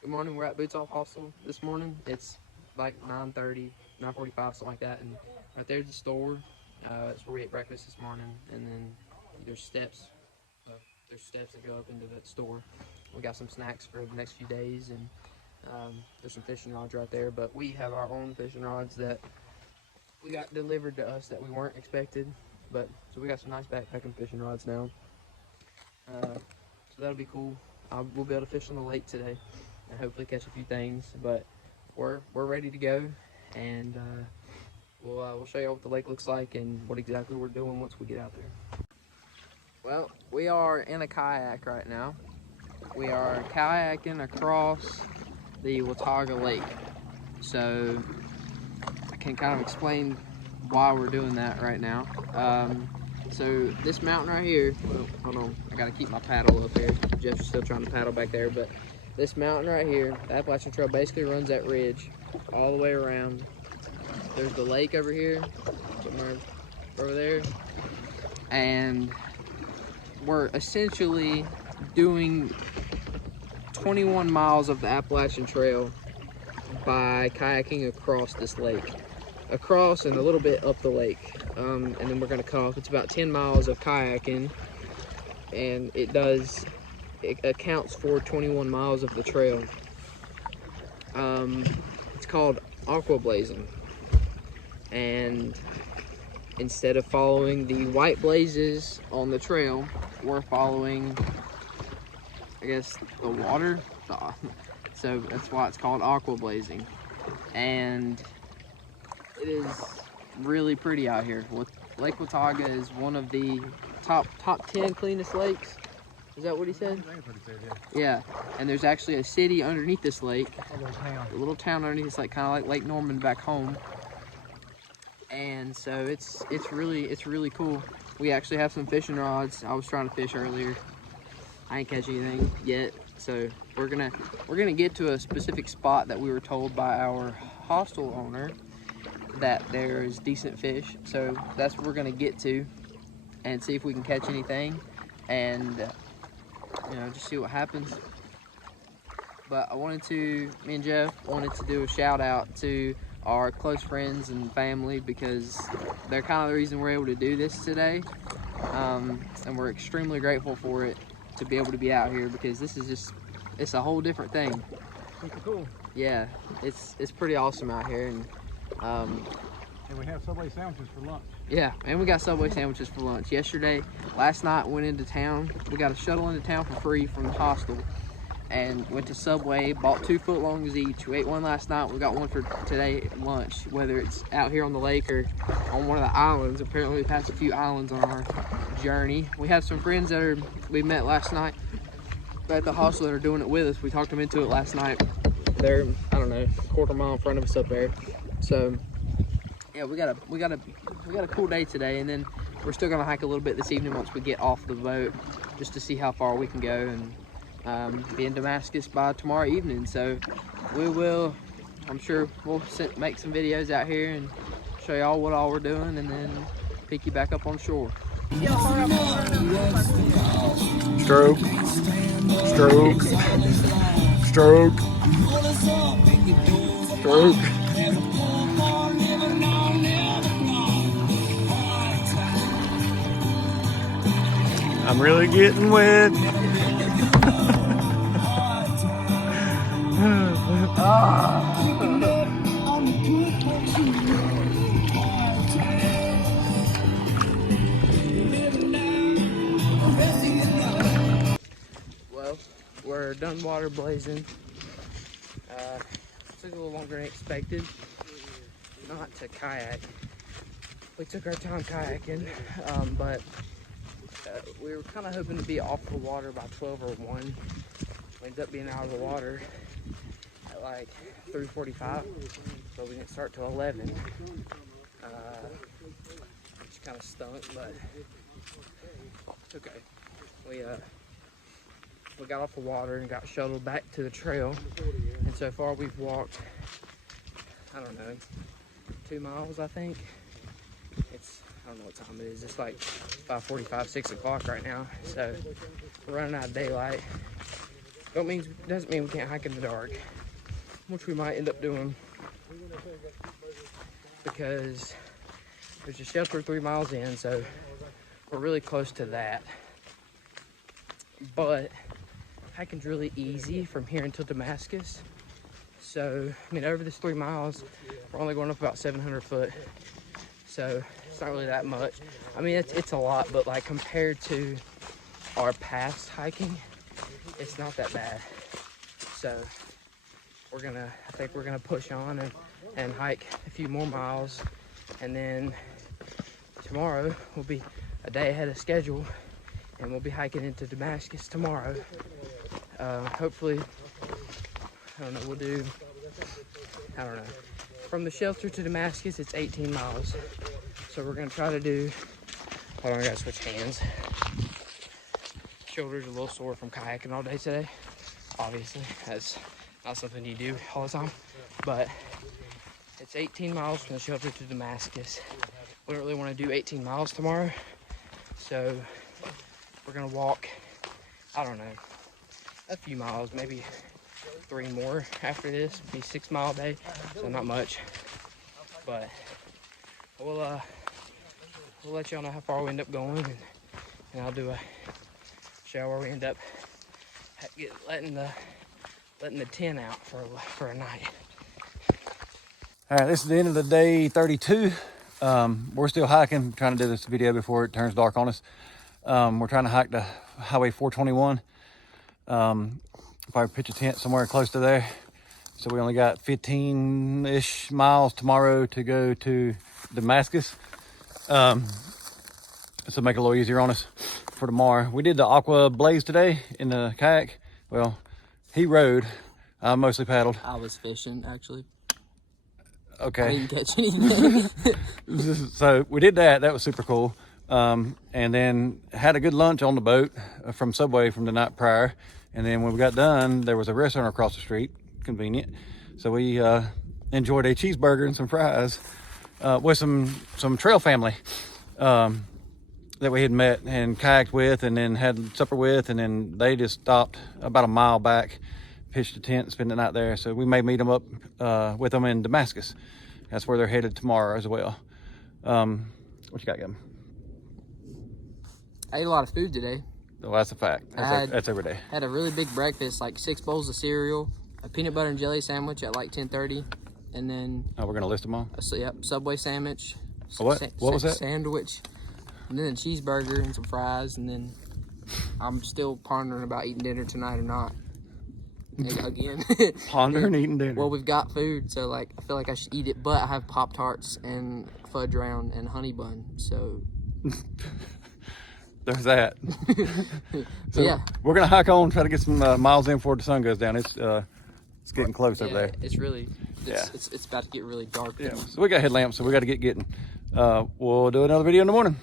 Good morning. We're at Boots Off Hostel this morning. It's like 9:30, 9:45, something like that. And right there's the store. It's where we ate breakfast this morning. And then there's steps. Uh, there's steps that go up into that store. We got some snacks for the next few days, and there's some fishing rods right there. But we have our own fishing rods that we got delivered to us that we weren't expected. But so we got some nice backpacking fishing rods now. So that'll be cool. We'll be able to fish on the lake today and hopefully catch a few things. But we're ready to go, and we'll show you what the lake looks like and what exactly we're doing once we get out there. Well, we are in a kayak right now. We are kayaking across the Watauga Lake. So I can kind of explain why we're doing that right now. So this mountain right here, well, hold on, I gotta keep my paddle up here. Jeff's still trying to paddle back there, but this mountain right here, the Appalachian Trail basically runs that ridge all the way around. There's the lake over here, somewhere over there, and we're essentially doing 21 miles of the Appalachian Trail by kayaking across this lake. Across and a little bit up the lake, and then we're going to cut off. It's about 10 miles of kayaking, and it accounts for 21 miles of the trail. It's called Aqua blazing, and instead of following the white blazes on the trail, we're following, I guess, the water. So that's why it's called aqua blazing. And it is really pretty out here. Lake Watauga is one of the top 10 cleanest lakes. Is that what he said? I think it's what he said, Yeah. And there's actually a city underneath this lake. A A little town underneath this lake, kind of like Lake Norman back home. And so it's really cool. We actually have some fishing rods. I was trying to fish earlier. I ain't catch anything yet. So we're gonna get to a specific spot that we were told by our hostel owner that there's decent fish. So that's what we're gonna get to and see if we can catch anything, and just see what happens. But me and Jeff wanted to do a shout out to our close friends and family, because they're kind of the reason we're able to do this today, and we're extremely grateful for it, to be able to be out here, because this is it's a whole different thing. Super cool. Yeah, it's pretty awesome out here. And we have Subway sandwiches for lunch. yeah, and we got Subway sandwiches for lunch. Last night, went into town. We got a shuttle into town for free from the hostel, and went to Subway, bought 2 footlongs each. We ate one last night. We got one for today at lunch, whether it's out here on the lake or on one of the islands. Apparently we passed a few islands on our journey. We have some friends that we met last night at the hostel that are doing it with us. We talked them into it last night. They're, I don't know, a quarter mile in front of us up there. So yeah, we got a cool day today, and then we're still gonna hike a little bit this evening once we get off the boat, just to see how far we can go, and be in Damascus by tomorrow evening. So I'm sure we'll make some videos out here and show y'all what all we're doing, and then pick you back up on shore. Stroke. Stroke. Stroke. Stroke. I'm really getting wet. Well, we're done water blazing. Took a little longer than expected. Not to kayak. We took our time kayaking, but we were kind of hoping to be off the water by 12 or 1. We ended up being out of the water at like 3:45, so we didn't start till 11. Which kind of stunk, but it's okay. We got off the water and got shuttled back to the trail, and so far we've walked, I don't know, 2 miles, I think. I don't know what time it is. It's like 5:45, 6 o'clock right now, so we're running out of daylight. doesn't mean we can't hike in the dark, which we might end up doing because there's a shelter 3 miles in, so we're really close to that. But hiking's really easy from here until Damascus. So, I mean, over this 3 miles, we're only going up about 700 foot. So it's not really that much. I mean, it's a lot, but like compared to our past hiking, it's not that bad. So I think we're gonna push on and hike a few more miles, and then tomorrow will be a day ahead of schedule, and we'll be hiking into Damascus tomorrow. Hopefully, I don't know, from the shelter to Damascus, it's 18 miles. So we're gonna try to do, hold on, I gotta switch hands. Shoulders are a little sore from kayaking all day today. Obviously, that's not something you do all the time, but it's 18 miles from the shelter to Damascus. We don't really wanna do 18 miles tomorrow. So we're gonna walk, I don't know, a few miles, maybe 3 more after this. Be 6 mile day, so not much. But we'll let y'all know how far we end up going, and I'll do a show where we end up letting the tent out for a night. All right, this is the end of the day 32. We're still hiking, trying to do this video before it turns dark on us. We're trying to hike the Highway 421. If I pitch a tent somewhere close to there. So we only got 15-ish miles tomorrow to go to Damascus. This will make it a little easier on us for tomorrow. We did the Aqua blaze today in the kayak. Well, he rode, I mostly paddled. I was fishing, actually. Okay. I didn't catch anything. So we did that. That was super cool. And then had a good lunch on the boat from Subway from the night prior. And then when we got done, there was a restaurant across the street, convenient. So we enjoyed a cheeseburger and some fries with some trail family that we had met and kayaked with, and then had supper with, and then they just stopped about a mile back, pitched a tent, and spent the night there. So we may meet them up with them in Damascus. That's where they're headed tomorrow as well. What you got, Gavin? I ate a lot of food today. Well, that's a fact. That's every day. Had a really big breakfast, like 6 bowls of cereal, a peanut butter and jelly sandwich at like 10:30, and then we're gonna list them all. Subway sandwich. What was that? Sandwich, and then a cheeseburger and some fries, and then I'm still pondering about eating dinner tonight or not. Again. Pondering eating dinner. Well, we've got food, so like I feel like I should eat it, but I have Pop-Tarts and fudge round and honey bun, so. There's that. So yeah, we're gonna hike on, try to get some miles in before the sun goes down. It's getting close over there. It's about to get really dark. Yeah. So we got headlamps, so we got to get getting. We'll do another video in the morning.